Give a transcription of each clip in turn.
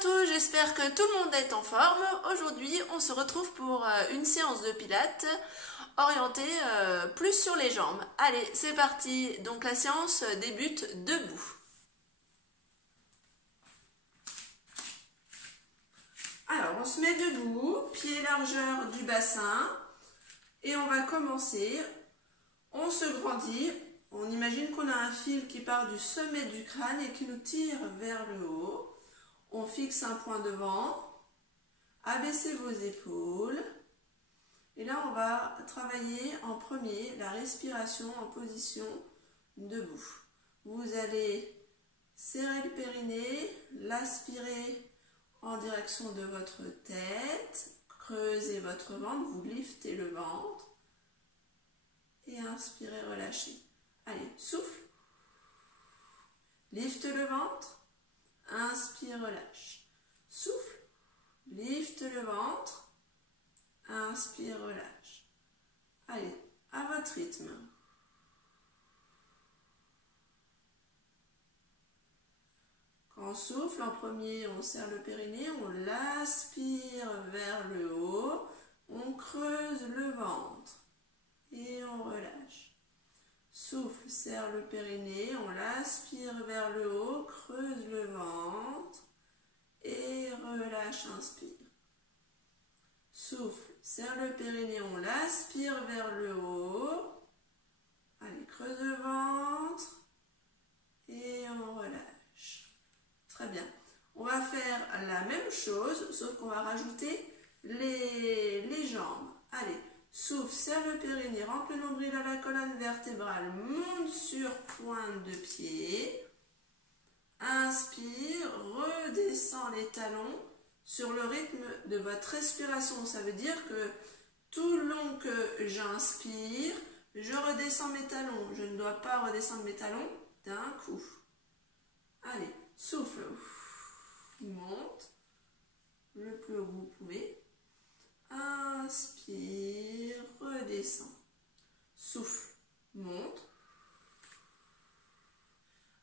tous, j'espère que tout le monde est en forme. Aujourd'hui, on se retrouve pour une séance de pilates orientée plus sur les jambes. Allez, c'est parti. Donc la séance débute debout. Alors, on se met debout, pied largeur du bassin, et on va commencer. On se grandit. On imagine qu'on a un fil qui part du sommet du crâne et qui nous tire vers le haut. On fixe un point devant, abaissez vos épaules. Et là, on va travailler en premier la respiration en position debout. Vous allez serrer le périnée, l'aspirer en direction de votre tête, creusez votre ventre, vous liftez le ventre et inspirez, relâchez. Allez, souffle, lift le ventre. Inspire, relâche. Souffle, lift le ventre. Inspire, relâche. Allez, à votre rythme. Quand on souffle, en premier, on serre le périnée, on l'aspire vers le haut, on creuse le ventre et on relâche. Souffle, serre le périnée, on l'aspire vers le haut, creuse le ventre et relâche, inspire. Souffle, serre le périnée, on l'aspire vers le haut. Allez, creuse le ventre et on relâche. Très bien. On va faire la même chose, sauf qu'on va rajouter les jambes. Allez. Souffle, serre le périnée, rentre le nombril à la colonne vertébrale, monte sur pointe de pied. Inspire, redescend les talons sur le rythme de votre respiration. Ça veut dire que tout le long que j'inspire, je redescends mes talons. Je ne dois pas redescendre mes talons d'un coup. Allez, souffle, monte le plus haut que vous pouvez. Inspire, redescend. Souffle, monte.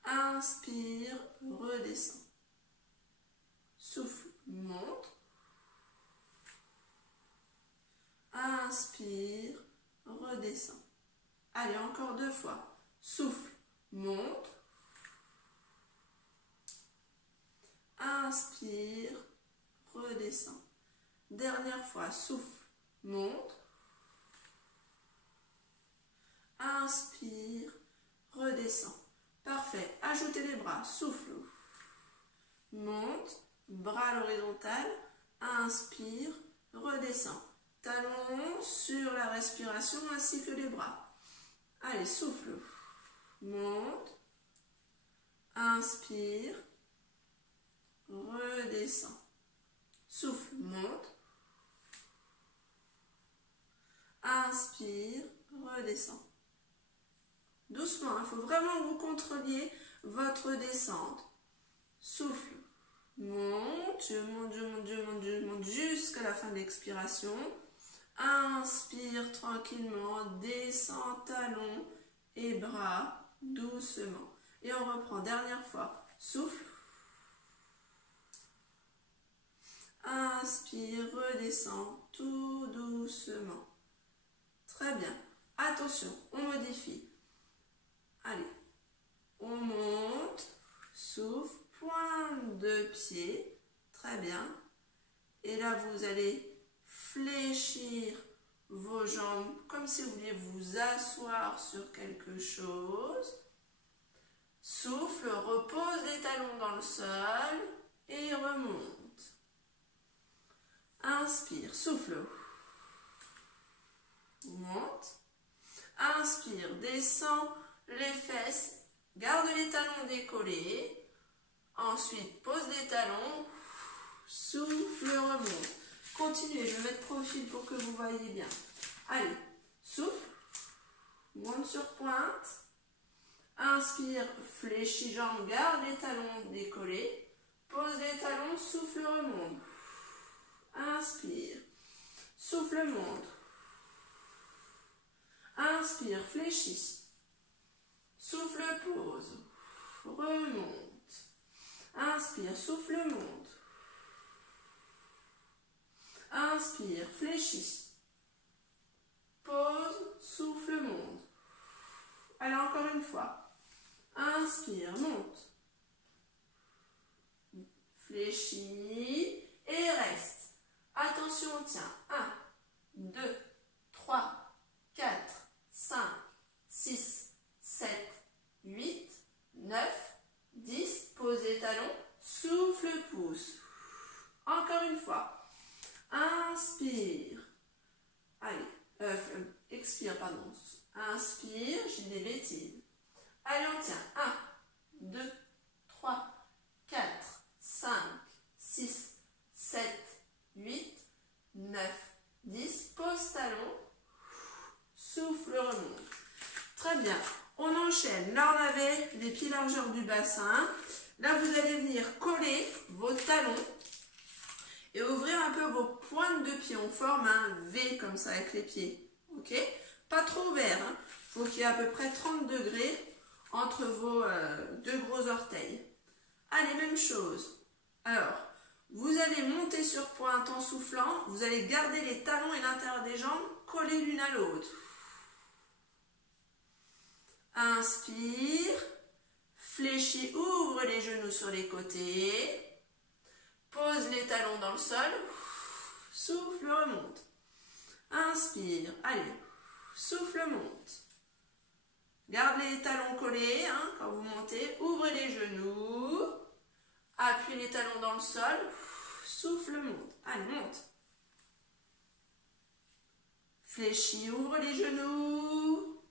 Inspire, redescend. Souffle, monte. Inspire, redescend. Allez, encore 2 fois. Souffle, monte. Inspire, redescend. Dernière fois, souffle, monte, inspire, redescend. Parfait. Ajoutez les bras, souffle, monte, bras à l'horizontale, inspire, redescend. Talons sur la respiration ainsi que les bras. Allez, souffle, monte, inspire, redescend. Souffle, monte. Inspire, redescend. Doucement, il faut vraiment que vous contrôliez votre descente. Souffle, monte, je monte, je monte, je monte, je monte jusqu'à la fin de l'expiration. Inspire tranquillement, descend talons et bras doucement. Et on reprend, dernière fois. Souffle. Inspire, redescend tout doucement. Très bien. Attention, on modifie. Allez, on monte, souffle, pointe de pied. Très bien. Et là, vous allez fléchir vos jambes comme si vous vouliez vous asseoir sur quelque chose. Souffle, repose les talons dans le sol et remonte. Inspire, souffle, monte, inspire, descend les fesses, garde les talons décollés, ensuite pose les talons, souffle, remonte. Continuez, je vais mettre profil pour que vous voyez bien. Allez, souffle, monte sur pointe, inspire, fléchis jambes, garde les talons décollés, pose les talons, souffle, remonte. Inspire, souffle, monte. Inspire, fléchis. Souffle, pose. Remonte. Inspire, souffle, monte. Inspire, fléchis. Pause, souffle, monte. Allez, encore une fois. Inspire, monte. Fléchis et reste. Attention, on tient. 1, 2, 3, 4, 5, 6, 7, 8, 9, 10. Pose les talons. Souffle, pousse. Encore une fois. Inspire. Allez, expire, pardon. Inspire, j'ai des bêtises. Allez, on tient. 1, 2, 3, 4, 5, 6, 7, 8, 9, 10. Pose talon. Souffle, remonte. Très bien. On enchaîne. Là, on avait les pieds largeur du bassin. Là, vous allez venir coller vos talons et ouvrir un peu vos pointes de pied. On forme un V comme ça avec les pieds. Ok? Pas trop ouvert. Hein? Faut qu'il y ait à peu près 30 degrés entre vos deux gros orteils. Allez, même chose. Alors, vous allez monter sur pointe en soufflant. Vous allez garder les talons et l'intérieur des jambes collés l'une à l'autre. Inspire. Fléchis, ouvre les genoux sur les côtés. Pose les talons dans le sol. Souffle, remonte. Inspire. Allez. Souffle, monte. Garde les talons collés hein, quand vous montez. Ouvrez les genoux. Appuie les talons dans le sol. Souffle, monte. Allez, monte. Fléchis, ouvre les genoux.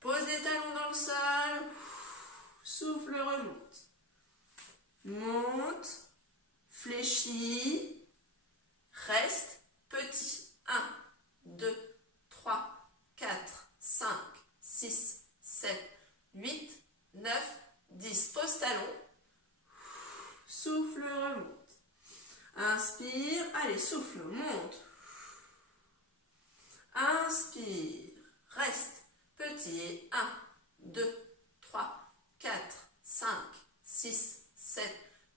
Pose les talons dans le sol. Souffle, remonte. Monte. Fléchis. Reste petit. 1, 2, 3, 4, 5, 6, 7, 8, 9, 10. Pose talon. Souffle, remonte. Inspire. Allez, souffle, monte. Inspire. Reste petit. 1, 2, 3, 4, 5, 6, 7,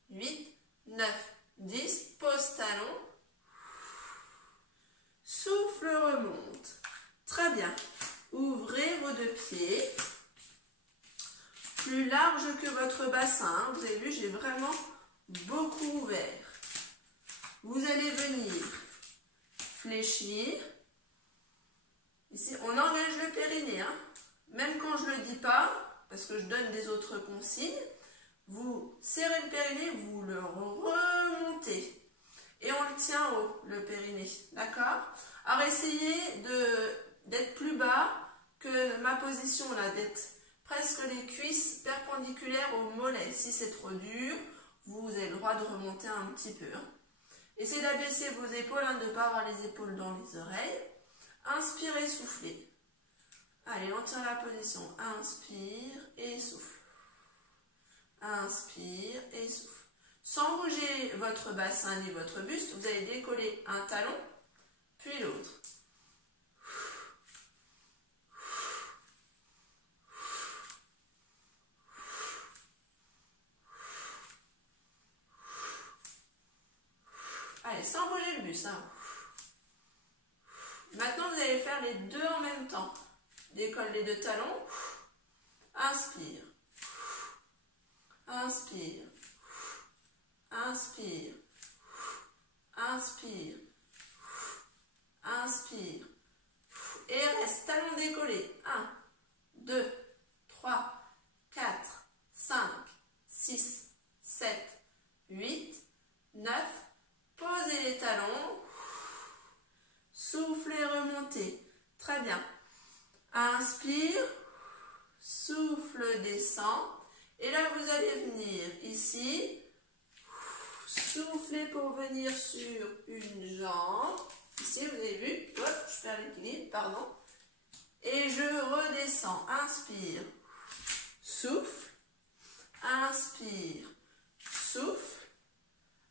8, 9, 10. Pose talon. Souffle, remonte. Très bien. Ouvrez vos deux pieds. Plus large que votre bassin. Vous avez vu, j'ai vraiment beaucoup ouvert. Vous allez venir fléchir. Ici, on engage le périnée. Hein. Même quand je ne le dis pas, parce que je donne des autres consignes, vous serrez le périnée, vous le remontez. Et on le tient haut, le périnée. D'accord? Alors, essayez d'être plus bas que ma position là, d'être presque les cuisses perpendiculaires au mollet. Si c'est trop dur, vous avez le droit de remonter un petit peu. Hein. Essayez d'abaisser vos épaules, hein, de ne pas avoir les épaules dans les oreilles. Inspirez, soufflez. Allez, on tient la position. Inspire et souffle. Inspire et souffle. Sans bouger votre bassin ni votre buste, vous allez décoller un talon, puis l'autre. Allez, sans bouger le buste. Hein. Maintenant, vous allez faire les deux en même temps. Décolle les deux talons. Inspire. Inspire. Inspire. Inspire. Inspire. Et reste talon décollé. 1, 2, 3, 4, 5, 6, 7, 8, 9. Posez les talons. Soufflez, remontez. Très bien. Inspire. Souffle, descend. Et là, vous allez venir ici. Soufflez pour venir sur une jambe. Ici, vous avez vu. Hop, je perds l'équilibre, pardon. Et je redescends. Inspire. Souffle. Inspire. Souffle.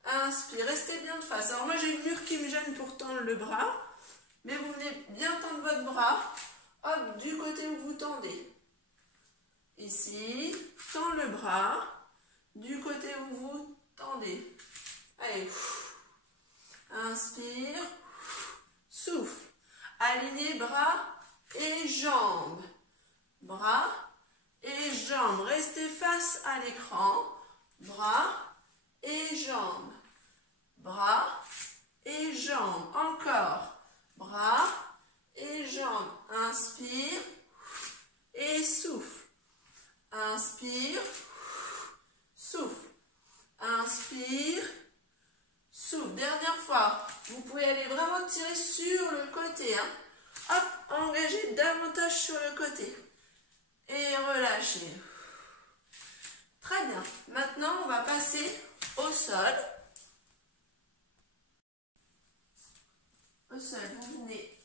Inspire. Restez bien de face. Alors moi, j'ai une mur qui me gêne pour tendre le bras. Mais vous venez bien tendre votre bras. Hop, du côté où vous tendez. Ici, tends le bras. Du côté où vous tendez. Allez. Inspire. souffle. Alignez bras et jambes. Bras et jambes. Restez face à l'écran. Bras et jambes. Bras et jambes. Encore. Bras et jambes. Inspire et souffle. Inspire, souffle. Inspire, souffle. Dernière fois. Vous pouvez aller vraiment tirer sur le côté. Hein. Hop, engagez davantage sur le côté. Et relâchez. Très bien. Maintenant, on va passer au sol. Au sol, vous venez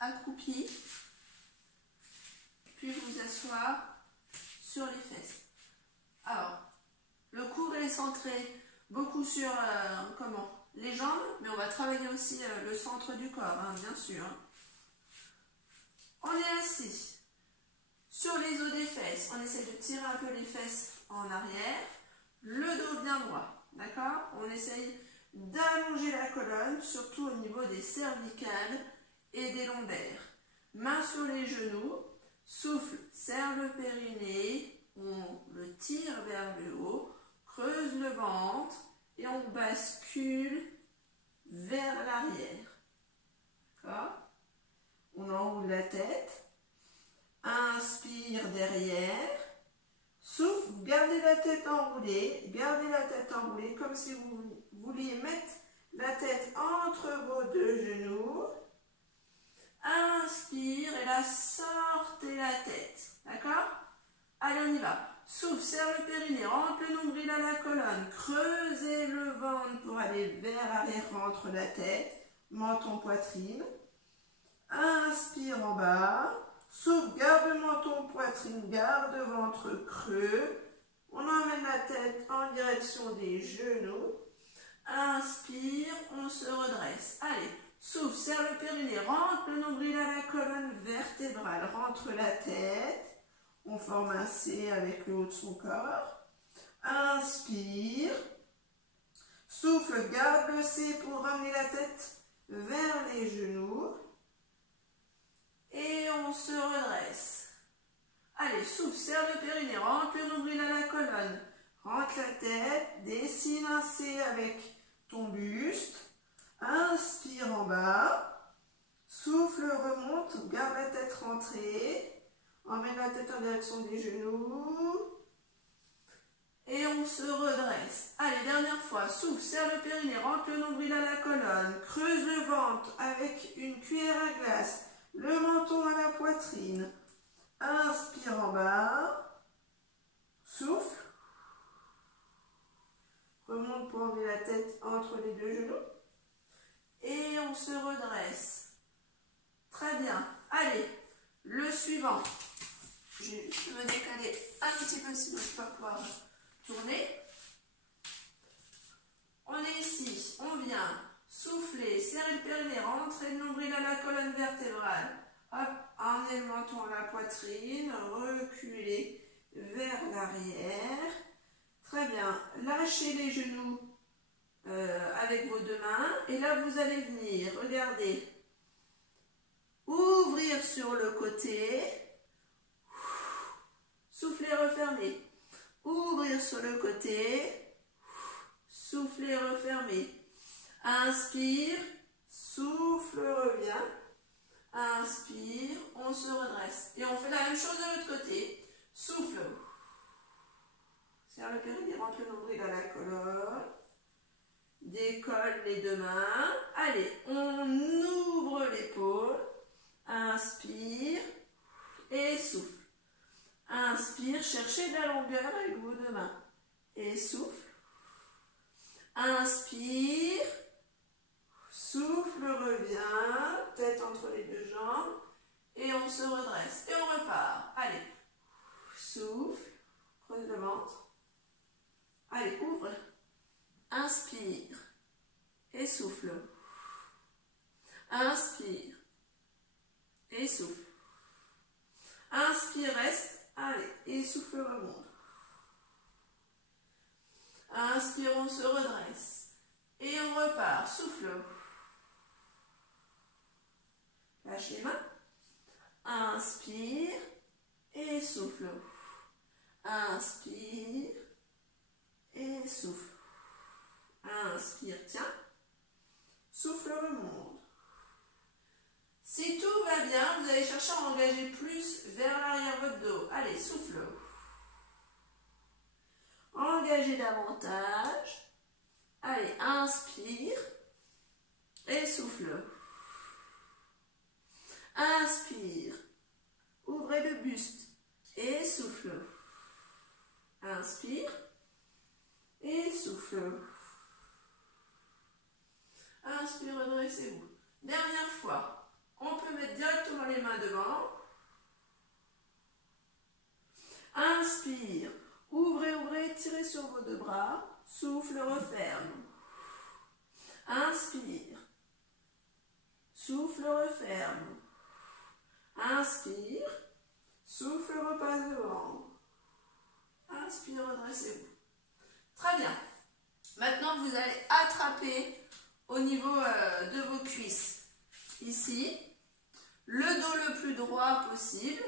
accroupi, puis vous asseoir sur les fesses. Alors, le cours est centré beaucoup sur les jambes, mais on va travailler aussi le centre du corps, hein, bien sûr. On est assis sur les os des fesses. On essaie de tirer un peu les fesses en arrière, le dos bien droit, d'accord? On essaye d'allonger la colonne, surtout au niveau des cervicales et des lombaires. Main sur les genoux, souffle, serre le périnée, on le tire vers le haut, creuse le ventre et on bascule vers l'arrière. D'accord? On enroule la tête, inspire derrière, souffle, gardez la tête enroulée comme si vous vouliez mettre la tête entre vos deux genoux. Inspire et là sortez la tête. D'accord? Allez, on y va. Souffle, serre le périnée, rentre le nombril à la colonne, creusez le ventre pour aller vers l'arrière, rentre la tête, menton, poitrine. Inspire en bas. Souffle, garde menton, poitrine, garde ventre creux. On emmène la tête en direction des genoux. Inspire, on se redresse. Allez, souffle, serre le périnée, rentre le nombril à la colonne vertébrale, rentre la tête. On forme un C avec le haut de son corps. Inspire. Souffle, garde le C pour ramener la tête vers les genoux. Et on se redresse. Allez, souffle, serre le périnée, rentre le nombril à la colonne. Rentre la tête, dessine un C avec ton buste. Inspire en bas. Souffle, remonte, garde la tête rentrée. Emmène la tête en direction des genoux. Et on se redresse. Allez, dernière fois. Souffle, serre le périnée, rentre le nombril à la colonne. Creuse le ventre avec une cuillère à glace. Le menton à la poitrine. Inspire en bas. Souffle. Remonte pour emmener la tête entre les deux genoux. Et on se redresse. Très bien. Allez, le suivant. Je vais me décaler un petit peu sinon je ne vais pas pouvoir tourner. On est ici, on vient souffler, serrer le périnée, rentrer le nombril à la colonne vertébrale. Hop, emmener le menton à la poitrine, reculer vers l'arrière. Très bien, lâchez les genoux avec vos deux mains. Et là, vous allez venir, regardez, ouvrir sur le côté. Soufflez, refermez. Ouvrir sur le côté. Soufflez, refermez. Inspire. Souffle, revient. Inspire. On se redresse. Et on fait la même chose de l'autre côté. Souffle. Serre le périnée, rentre le nombril à la colonne. Décolle les deux mains. Allez, on ouvre l'épaule. Inspire. Et souffle. Inspire, cherchez de la longueur avec vos deux mains. Et souffle. Inspire. Souffle, revient. Tête entre les deux jambes. Et on se redresse. Et on repart. Allez. Souffle. Creuse le ventre. Allez, ouvre. Inspire. Et souffle. Inspire. Et souffle. Inspire, reste. Allez, et souffle, remonte. Inspire, on se redresse. Et on repart. Souffle. Lâche les mains. Inspire et souffle. Inspire et souffle. Inspire, tiens. Souffle, remonte. Si tout va bien, vous allez chercher à engager plus vers l'arrière votre dos. Allez, souffle. Engagez davantage. Allez, inspire et souffle. Inspire. Ouvrez le buste et souffle. Inspire et souffle. Inspire, redressez-vous. Dernière fois. On peut mettre directement les mains devant. Inspire. Ouvrez, ouvrez, tirez sur vos deux bras. Souffle, referme. Inspire. Souffle, referme. Inspire. Souffle, repasse devant. Inspire, redressez-vous. Très bien. Maintenant, vous allez attraper au niveau de vos cuisses. Ici, le dos le plus droit possible.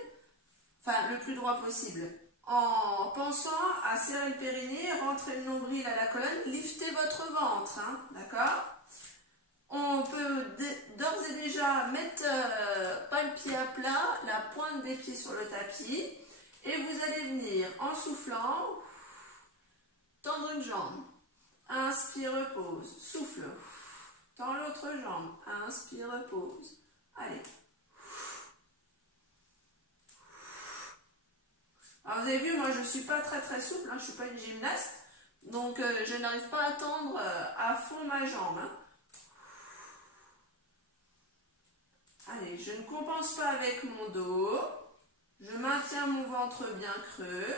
Enfin, le plus droit possible. En pensant à serrer le périnée, rentrer le nombril à la colonne, lifter votre ventre. Hein, d'accord ? On peut d'ores et déjà mettre pas le pied à plat, la pointe des pieds sur le tapis. Et vous allez venir en soufflant, tendre une jambe. Inspire, repose. Souffle. Tends l'autre jambe. Inspire, repose. Allez. Alors vous avez vu, moi je ne suis pas très souple, hein, je ne suis pas une gymnaste. Donc je n'arrive pas à tendre à fond ma jambe. Hein. Allez, je ne compense pas avec mon dos. Je maintiens mon ventre bien creux.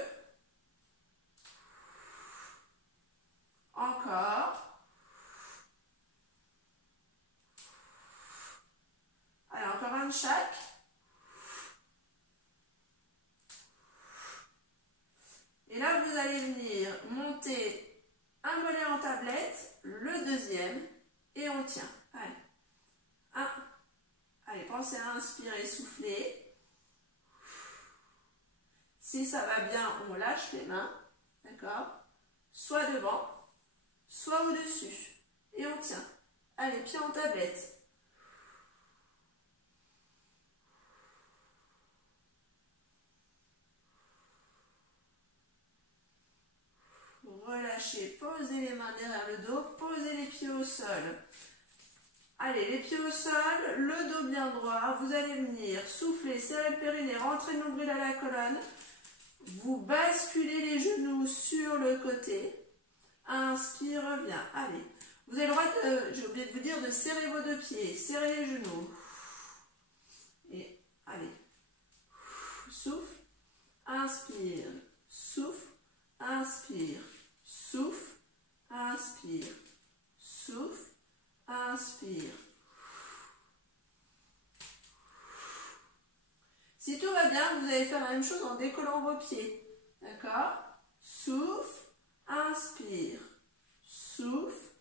Encore. Allez, encore un de chaque. Et là, vous allez venir monter un mollet en tablette, le deuxième, et on tient. Allez. Un. Allez, pensez à inspirer, souffler. Si ça va bien, on lâche les mains. D'accord ? Soit devant, soit au-dessus. Et on tient. Allez, pied en tablette. Relâchez, posez les mains derrière le dos, posez les pieds au sol. Allez, les pieds au sol, le dos bien droit, vous allez venir souffler, serrer le périnée, rentrer le nombril à la colonne. Vous basculez les genoux sur le côté. Inspire, reviens. Allez, vous avez le droit, j'ai oublié de vous dire, de serrer vos deux pieds, serrer les genoux. Et allez, souffle, inspire, souffle, inspire. Souffle, inspire, souffle, inspire. Si tout va bien, vous allez faire la même chose en décollant vos pieds. D'accord ? Souffle, inspire, souffle,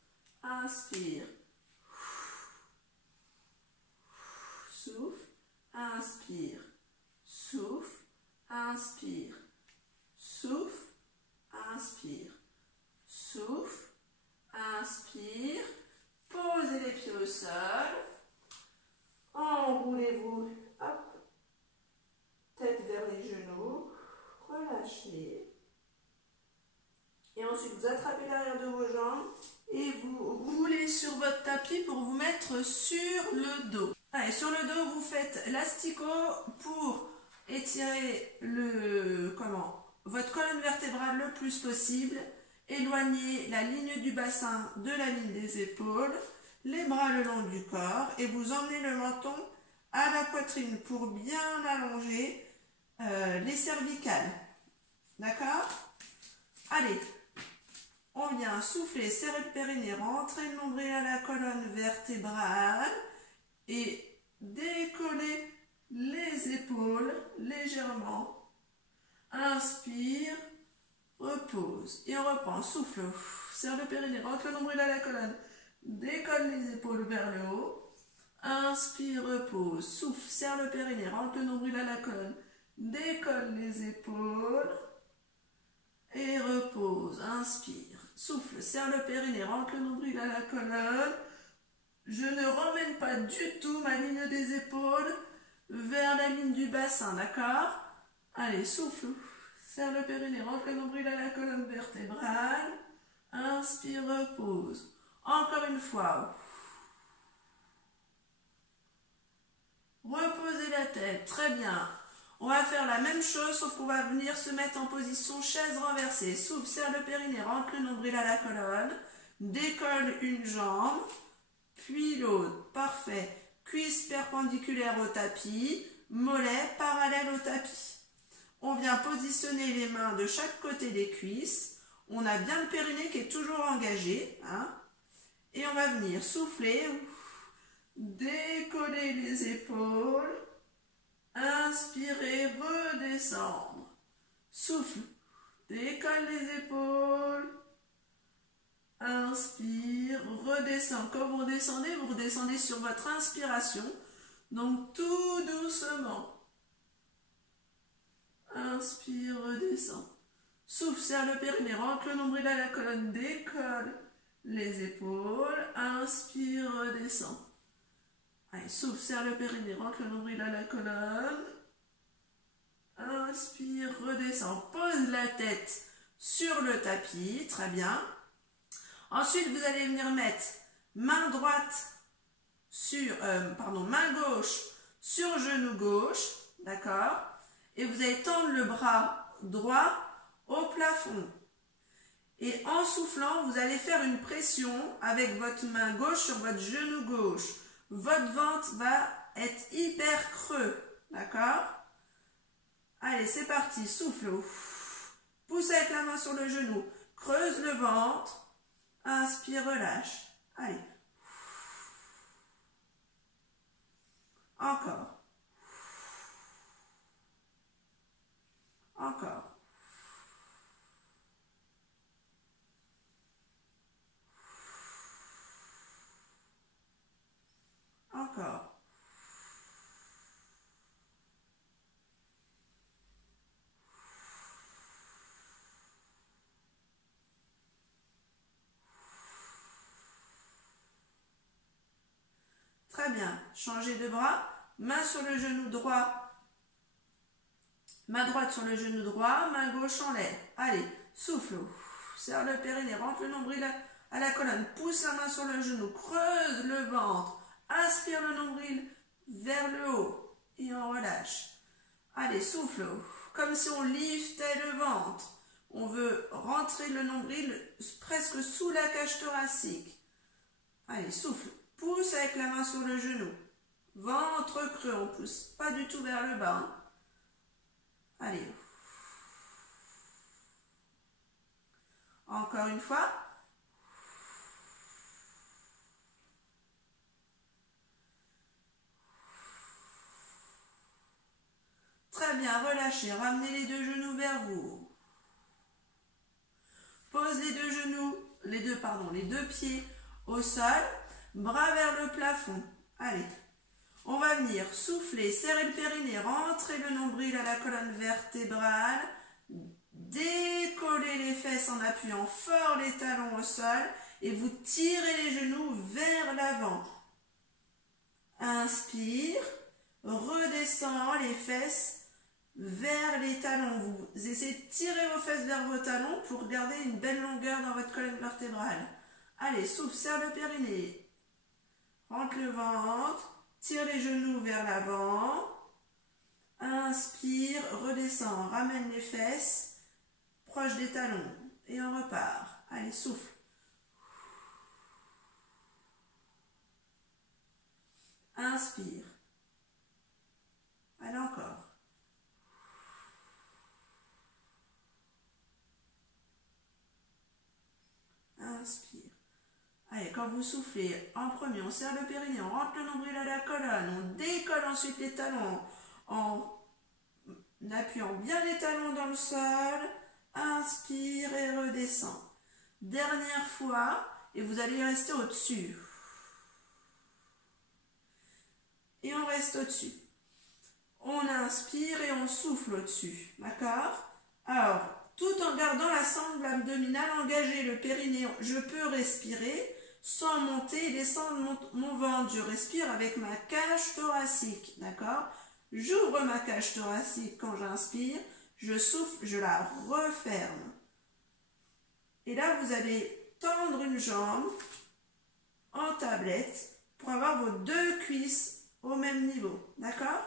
inspire. Souffle, inspire, souffle, inspire, souffle, inspire. Souffle, inspire, posez les pieds au sol, enroulez-vous, hop, tête vers les genoux, relâchez, et ensuite vous attrapez l'arrière de vos jambes et vous roulez sur votre tapis pour vous mettre sur le dos. Allez, sur le dos, vous faites l'asticot pour étirer votre colonne vertébrale le plus possible. Éloignez la ligne du bassin de la ligne des épaules, les bras le long du corps et vous emmenez le menton à la poitrine pour bien allonger les cervicales. D'accord ? Allez, on vient souffler, serrer le périnée, rentrer le nombril à la colonne vertébrale et décoller les épaules légèrement. Inspire. Repose. Et on reprend. Souffle. Serre le périnée. Rentre le nombril à la colonne. Décolle les épaules vers le haut. Inspire, repose. Souffle, serre le périnée, rentre le nombril à la colonne. Décolle les épaules. Et repose. Inspire. Souffle, serre le périnée, rentre le nombril à la colonne. Je ne ramène pas du tout ma ligne des épaules vers la ligne du bassin, d'accord? Allez, souffle. Serre le périnée, rentre le nombril à la colonne vertébrale. Inspire, repose. Encore une fois. Reposez la tête, très bien. On va faire la même chose, sauf qu'on va venir se mettre en position chaise renversée. Souffle, serre le périnée, rentre le nombril à la colonne. Décolle une jambe, puis l'autre. Parfait. Cuisse perpendiculaire au tapis, mollet parallèle au tapis. On vient positionner les mains de chaque côté des cuisses. On a bien le périnée qui est toujours engagé. Hein, et on va venir souffler, décoller les épaules. Inspirez, redescendre. Souffle, décolle les épaules. Inspire, redescend. Quand vous redescendez sur votre inspiration. Donc tout doucement. Inspire, redescend. Souffle, serre le périnée, rentre le nombril à la colonne, décolle les épaules. Inspire, redescend. Allez, souffle, serre le périnée, rentre le nombril à la colonne. Inspire, redescend. Pose la tête sur le tapis, très bien. Ensuite, vous allez venir mettre main droite sur, main gauche sur genou gauche, d'accord? Et vous allez tendre le bras droit au plafond. Et en soufflant, vous allez faire une pression avec votre main gauche sur votre genou gauche. Votre ventre va être hyper creux, d'accord? Allez, c'est parti, souffle. Pousse avec la main sur le genou. Creuse le ventre. Inspire, relâche. Allez. Encore. Encore. Encore. Très bien. Changez de bras. Main sur le genou droit. Main droite sur le genou droit. Main gauche en l'air. Allez, souffle. Serre le périnée. Rentre le nombril à la colonne. Pousse la main sur le genou. Creuse le ventre. Inspire le nombril vers le haut. Et on relâche. Allez, souffle. Comme si on liftait le ventre. On veut rentrer le nombril presque sous la cage thoracique. Allez, souffle. Pousse avec la main sur le genou. Ventre creux, on ne pousse pas du tout vers le bas. Hein. Allez. Encore une fois. Très bien, relâchez. Ramenez les deux genoux vers vous. Pose les deux genoux, les deux pieds au sol. Bras vers le plafond. Allez. On va venir souffler, serrer le périnée, rentrer le nombril à la colonne vertébrale, décoller les fesses en appuyant fort les talons au sol et vous tirez les genoux vers l'avant. Inspire, redescend les fesses vers les talons. Vous essayez de tirer vos fesses vers vos talons pour garder une belle longueur dans votre colonne vertébrale. Allez, souffle, serre le périnée. Rentre le ventre, tire les genoux vers l'avant, inspire, redescend, ramène les fesses, proche des talons, et on repart. Allez, souffle. Inspire. Allez, encore. Inspire. Allez, quand vous soufflez, en premier, on serre le périnée, on rentre le nombril à la colonne, on décolle ensuite les talons en appuyant bien les talons dans le sol. Inspire et redescend. Dernière fois, et vous allez rester au-dessus. et on reste au-dessus. On inspire et on souffle au-dessus, d'accord? Alors, tout en gardant la sangle abdominale engagée, le périnée, je peux respirer sans monter et descendre mon ventre. Je respire avec ma cage thoracique, d'accord? J'ouvre ma cage thoracique quand j'inspire, je souffle, je la referme. Et là, vous allez tendre une jambe en tablette pour avoir vos deux cuisses au même niveau, d'accord?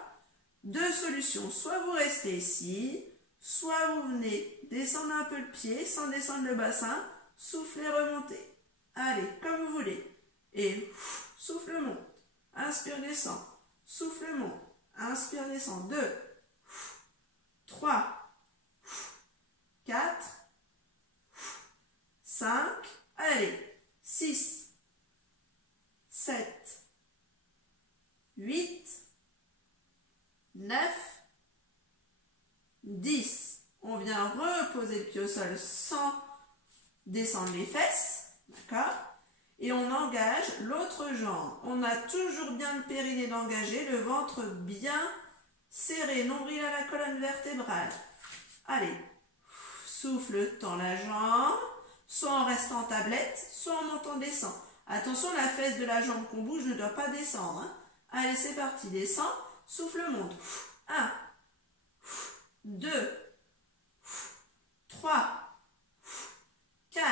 Deux solutions, soit vous restez ici, soit vous venez descendre un peu le pied sans descendre le bassin, soufflez, remontez. Allez, comme vous voulez. Et souffle, monte. Inspire, descend. Souffle, monte. Inspire, descend. 2, 3, 4, 5, allez, 6, 7, 8, 9, 10. On vient reposer le pied au sol sans descendre les fesses, d'accord? Et on engage l'autre jambe. On a toujours bien le périnée engagé, le ventre bien serré, nombril à la colonne vertébrale. Allez, souffle, tend la jambe, soit en restant en tablette, soit en montant, descend. Attention, la fesse de la jambe qu'on bouge ne doit pas descendre, hein. Allez, c'est parti, descend, souffle, monte. 1, 2, 3, 4,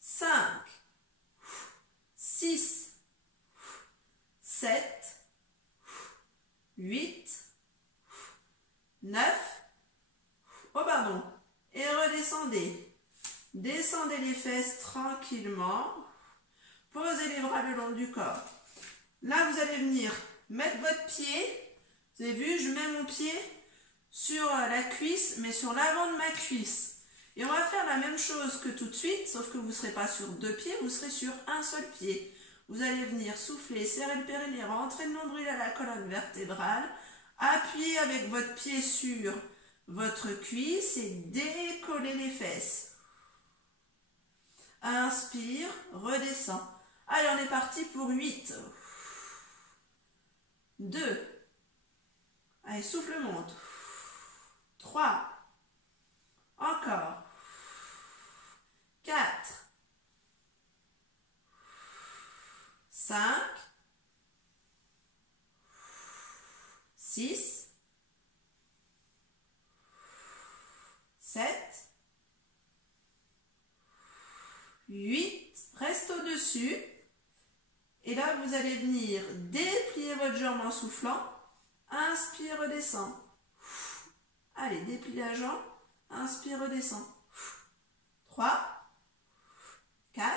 5, 6, 7, 8, 9, oh pardon, et redescendez. Descendez les fesses tranquillement. Posez les bras le long du corps. Là, vous allez venir mettre votre pied. Vous avez vu, je mets mon pied sur la cuisse, mais sur l'avant de ma cuisse. Et on va faire la même chose que tout de suite, sauf que vous ne serez pas sur deux pieds, vous serez sur un seul pied. Vous allez venir souffler, serrer le périnée, rentrer le nombril à la colonne vertébrale, appuyez avec votre pied sur votre cuisse et décollez les fesses. Inspire, redescend. Allez, on est parti pour 8. 2. Allez, souffle, monte. 3. Encore. 4. 5. 6. 7. 8, reste au-dessus. Et là, vous allez venir déplier votre jambe en soufflant. Inspire, redescend. Allez, déplie la jambe. Inspire, redescend. 3, 4,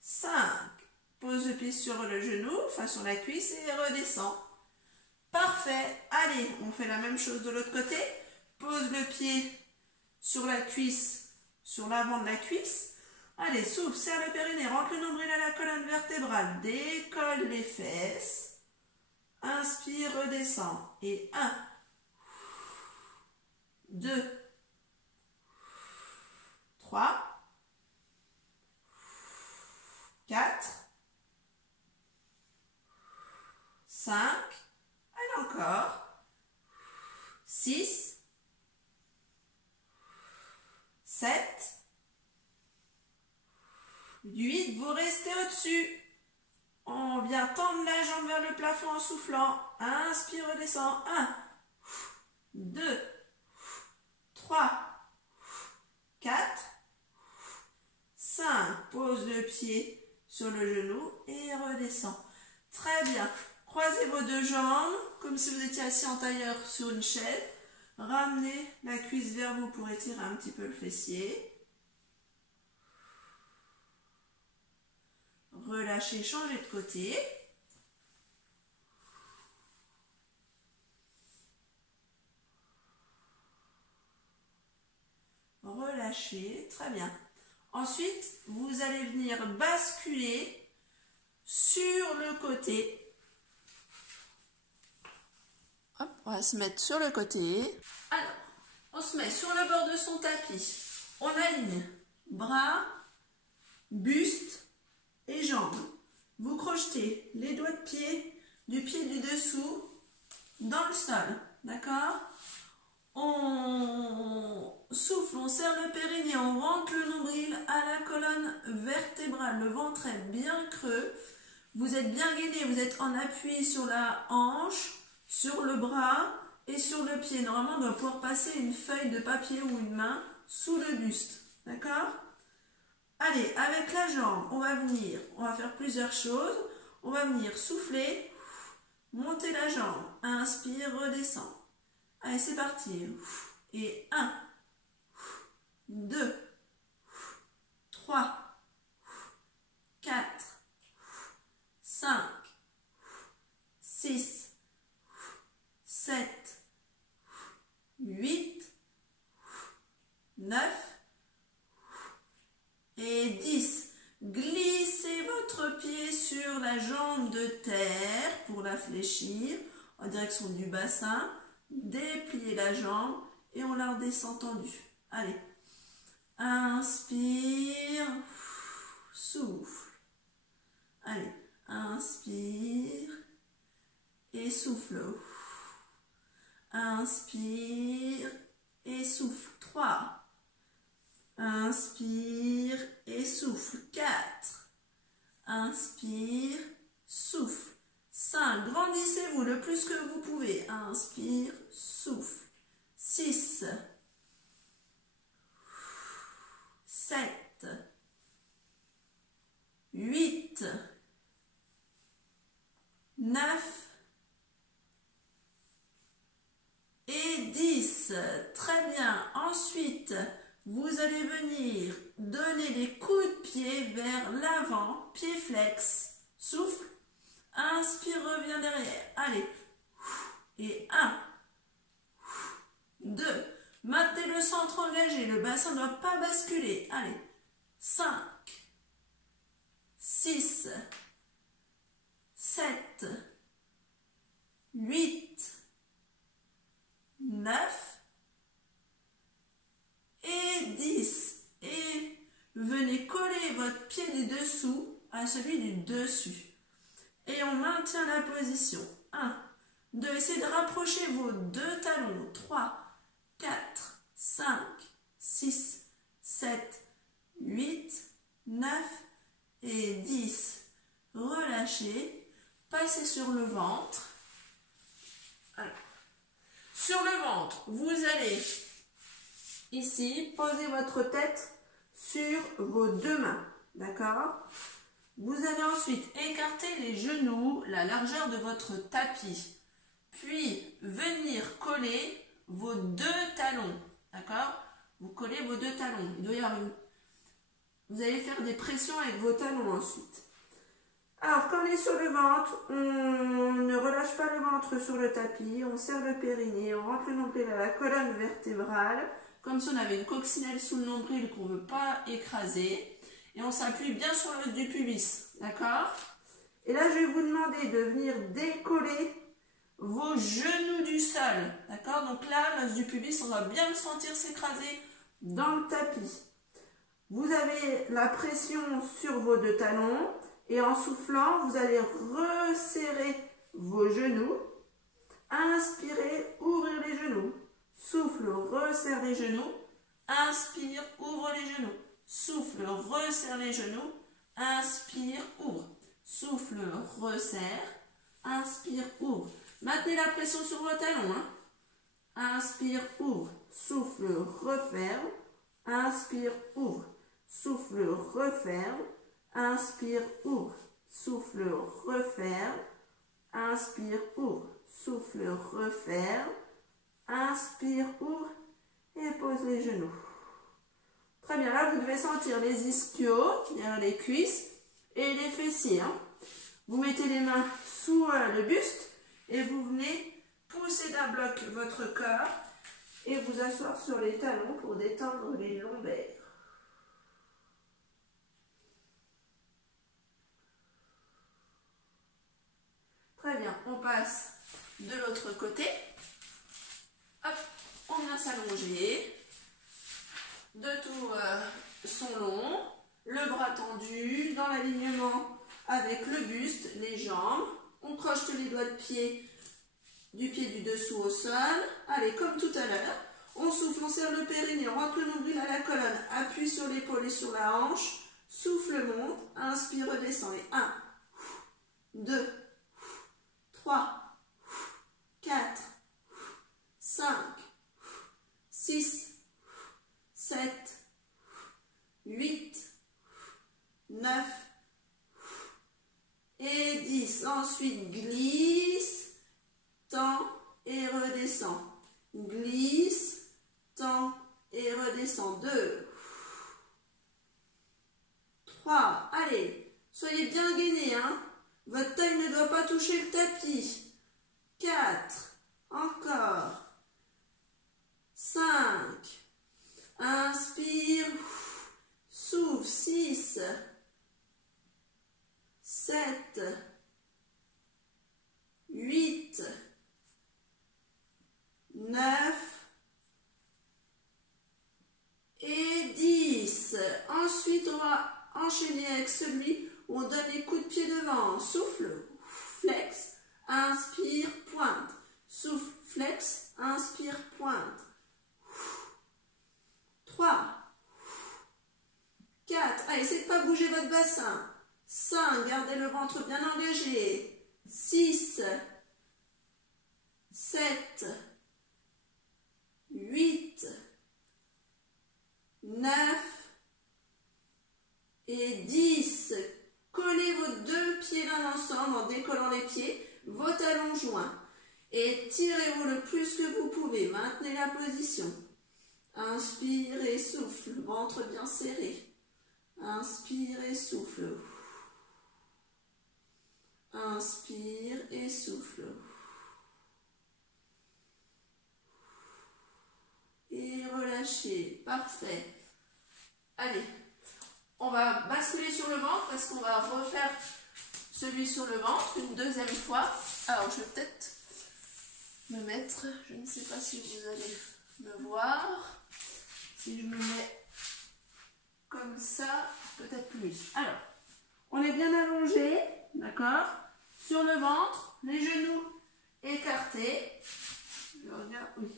5. Pose le pied sur le genou, enfin sur la cuisse et redescend. Parfait. Allez, on fait la même chose de l'autre côté. Pose le pied sur la cuisse, sur l'avant de la cuisse. Allez, souffle, serre le périnée, rentre le nombril à la colonne vertébrale, décolle les fesses. Inspire, redescend. Et 1, 2, 3, 4, 5, allez encore, 6, 7, 8, vous restez au-dessus. On vient tendre la jambe vers le plafond en soufflant. Inspire, redescend. 1, 2, 3, 4, 5. Pose le pied sur le genou et redescend. Très bien. Croisez vos deux jambes comme si vous étiez assis en tailleur sur une chaise. Ramenez la cuisse vers vous pour étirer un petit peu le fessier. Relâchez, changez de côté. Relâchez, très bien. Ensuite, vous allez venir basculer sur le côté. Hop, on va se mettre sur le côté. Alors, on se met sur le bord de son tapis. On aligne bras, buste et jambes. vous crochetez les doigts de pied du pied du dessous dans le sol, d'accord? On souffle, on serre le périnée, on rentre le nombril à la colonne vertébrale, le ventre est bien creux, vous êtes bien gainé, vous êtes en appui sur la hanche, sur le bras et sur le pied. Normalement, on doit pouvoir passer une feuille de papier ou une main sous le buste, d'accord? Allez, avec la jambe, on va faire plusieurs choses. On va venir souffler, monter la jambe, inspire, redescend. Allez, c'est parti. Et 1, 2, 3, 4, 5, 6, 7, 8, 9 et 10. Glissez votre pied sur la jambe de terre pour la fléchir en direction du bassin. Dépliez la jambe et on la redescend tendue. Allez, inspire, souffle. Allez, inspire et souffle. Inspire et souffle. 3. Inspire et souffle. 4. Inspire, souffle. 5. Grandissez-vous le plus que vous pouvez. Inspire, souffle. 6. 7. 8. 9. Et 10. Très bien. Ensuite, vous allez venir donner les coups de pied vers l'avant, pied flex, souffle, inspire, reviens derrière. Allez, et 1, 2, maintenez le centre engagé, le bassin ne doit pas basculer. Allez, 5, 6, 7, 8, 9, et 10. Et venez coller votre pied du dessous à celui du dessus. Et on maintient la position. 1, 2, essayez de rapprocher vos deux talons. 3, 4, 5, 6, 7, 8, 9 et 10. Relâchez. Passez sur le ventre. Alors, sur le ventre, vous allez ici, posez votre tête sur vos deux mains, d'accord? Vous allez ensuite écarter les genoux, la largeur de votre tapis, puis venir coller vos deux talons, d'accord? Vous collez vos deux talons, il doit y avoir vous allez faire des pressions avec vos talons ensuite. Alors, quand on est sur le ventre, on ne relâche pas le ventre sur le tapis, on serre le périnée, on rentre le nombril à la colonne vertébrale, comme si on avait une coccinelle sous le nombril qu'on ne veut pas écraser. Et on s'appuie bien sur l'os du pubis. D'accord? Et là, je vais vous demander de venir décoller vos genoux du sol. D'accord? Donc là, l'os du pubis, on va bien le sentir s'écraser dans le tapis. Vous avez la pression sur vos deux talons. Et en soufflant, vous allez resserrer vos genoux. Inspirez, ouvrez les genoux. Souffle, resserre les genoux. Inspire, ouvre les genoux. Souffle, resserre les genoux. Inspire, ouvre. Souffle, resserre. Inspire, ouvre. Maintenez la pression sur vos talons. Inspire, ouvre. Souffle, referme. Inspire, ouvre. Souffle, referme. Inspire, ouvre. Souffle, referme. Inspire, ouvre. Souffle, referme. Inspire, ouvre et pose les genoux. Très bien, là vous devez sentir les ischios, derrière les cuisses et les fessiers. Vous mettez les mains sous le buste et vous venez pousser d'un bloc votre corps et vous asseoir sur les talons pour détendre les lombaires. Très bien, on passe de l'autre côté. Hop, on vient s'allonger. Deux tours sont longs, le bras tendu, dans l'alignement avec le buste, les jambes. On crochete les doigts de pied du pied du dessous au sol. Allez, comme tout à l'heure, on souffle, on serre le périnée, on rentre le nombril à la colonne, appuie sur l'épaule et sur la hanche, souffle, monte, inspire, redescend. Et 1, 2, 3, 4, 5, 6, 7, 8, 9 et 10. Ensuite, glisse, tend et redescend. Glisse, tend et redescend. 2, 3, allez, soyez bien gainés, hein. Votre taille ne doit pas toucher le tapis. 4, encore. 5, inspire, souffle. 6, 7, 8, 9 et 10. Ensuite, on va enchaîner avec celui où on donne les coups de pied devant. Souffle, flex, inspire, pointe. Souffle, flex, inspire, pointe. 3, 4, allez, essayez de ne pas bouger votre bassin. 5, gardez le ventre bien engagé. 6, 7, 8, 9 et 10. Collez vos deux pieds l'un ensemble en décollant les pieds, vos talons joints. Et tirez-vous le plus que vous pouvez. Maintenez la position. Inspire et souffle, ventre bien serré. Inspire et souffle. Inspire et souffle. Et relâchez. Parfait. Allez, on va basculer sur le ventre parce qu'on va refaire celui sur le ventre une deuxième fois. Alors, je vais peut-être me mettre, je ne sais pas si vous allez me voir. Si je me mets comme ça, peut-être plus. Alors, on est bien allongé, d'accord? Sur le ventre, les genoux écartés. Je regarde, oui.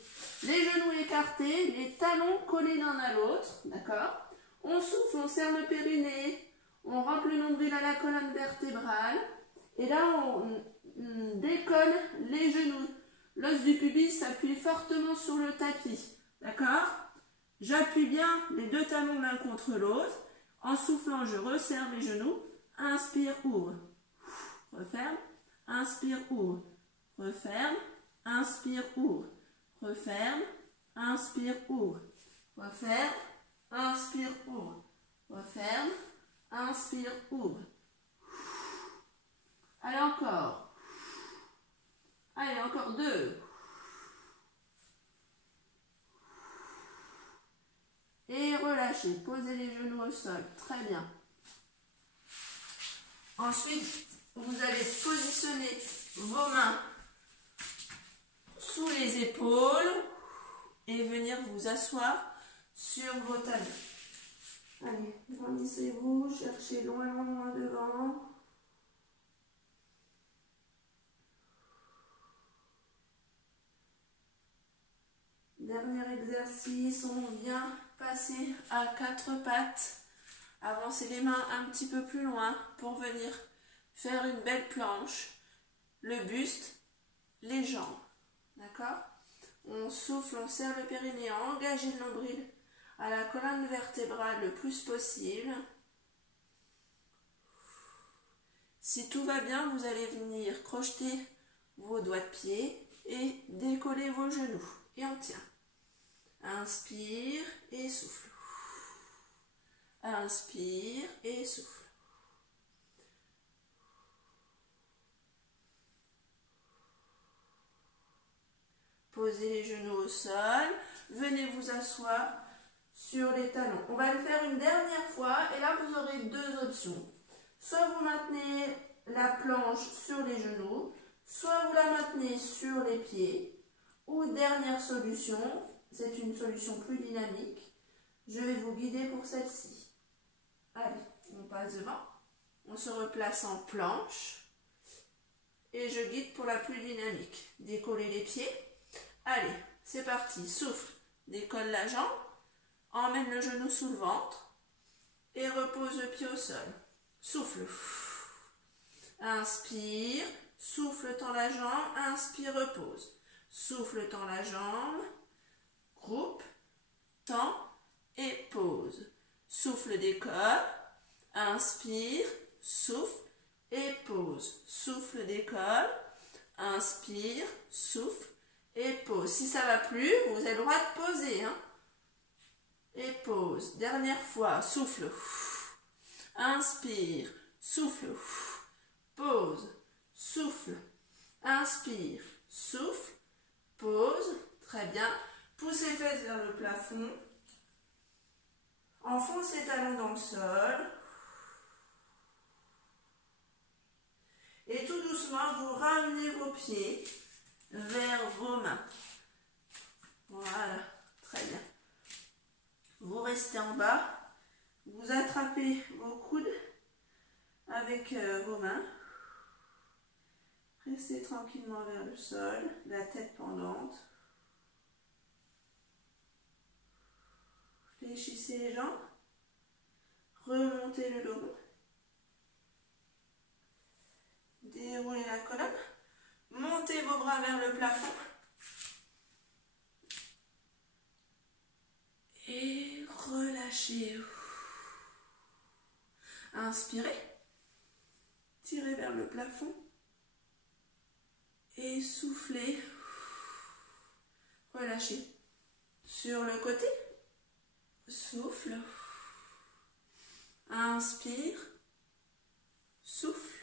Les genoux écartés, les talons collés l'un à l'autre, d'accord? On souffle, on serre le périnée, on rentre le nombril à la colonne vertébrale. Et là, on décolle les genoux. L'os du pubis s'appuie fortement sur le tapis, d'accord? J'appuie bien les deux talons l'un contre l'autre. En soufflant, je resserre les genoux. Inspire, ouvre. Referme. Inspire, ouvre. Referme. Inspire, ouvre. Referme. Inspire, ouvre. Referme. Inspire, ouvre. Referme. Inspire, ouvre. Allez, encore. Allez, encore 2. Et relâchez. Posez les genoux au sol. Très bien. Ensuite, vous allez positionner vos mains sous les épaules et venir vous asseoir sur vos talons. Allez, grandissez-vous, cherchez loin, loin, loin devant. Dernier exercice, on vient passer à 4 pattes. Avancez les mains un petit peu plus loin pour venir faire une belle planche. Le buste, les jambes. D'accord? On souffle, on serre le périnée, engagez le nombril à la colonne vertébrale le plus possible. Si tout va bien, vous allez venir crocheter vos doigts de pied et décoller vos genoux. Et on tient. Inspire et souffle. Inspire et souffle. Posez les genoux au sol. Venez vous asseoir sur les talons. On va le faire une dernière fois et là vous aurez deux options. Soit vous maintenez la planche sur les genoux, soit vous la maintenez sur les pieds. Ou dernière solution, c'est une solution plus dynamique. Je vais vous guider pour celle-ci. Allez, on passe devant. On se replace en planche. Et je guide pour la plus dynamique. Décoller les pieds. Allez, c'est parti. Souffle. Décolle la jambe. Emmène le genou sous le ventre. Et repose le pied au sol. Souffle. Inspire. Souffle, tend la jambe. Inspire, repose. Souffle, tend la jambe. Groupe. Tend. Et pose. Souffle, décolle. Inspire. Souffle. Et pose. Souffle, décolle. Inspire. Souffle. Et pose. Si ça ne va plus, vous avez le droit de poser. Hein. Et pose. Dernière fois. Souffle. Inspire. Souffle. Pose. Souffle. Inspire. Souffle. Pose. Très bien. Poussez les fesses vers le plafond. Enfoncez les talons dans le sol. Et tout doucement, vous ramenez vos pieds vers vos mains. Voilà, très bien. Vous restez en bas. Vous attrapez vos coudes avec vos mains. Restez tranquillement vers le sol, la tête pendante. Fléchissez les jambes. Remontez le dos. Déroulez la colonne. Montez vos bras vers le plafond. Et relâchez. Inspirez. Tirez vers le plafond. Et soufflez. Relâchez. Sur le côté. Souffle. Inspire. Souffle.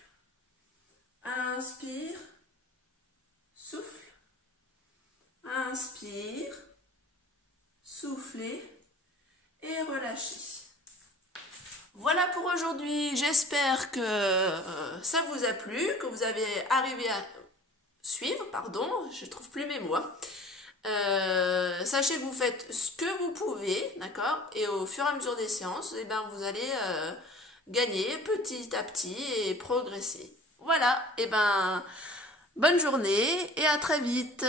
Inspire. Souffle. Inspire. Soufflez. Et relâchez. Voilà pour aujourd'hui. J'espère que ça vous a plu, que vous avez arrivé à suivre. Pardon, je ne trouve plus mes mots. Sachez que vous faites ce que vous pouvez, d'accord? Et au fur et à mesure des séances, eh ben, vous allez gagner petit à petit et progresser. Voilà, et ben, bonne journée et à très vite.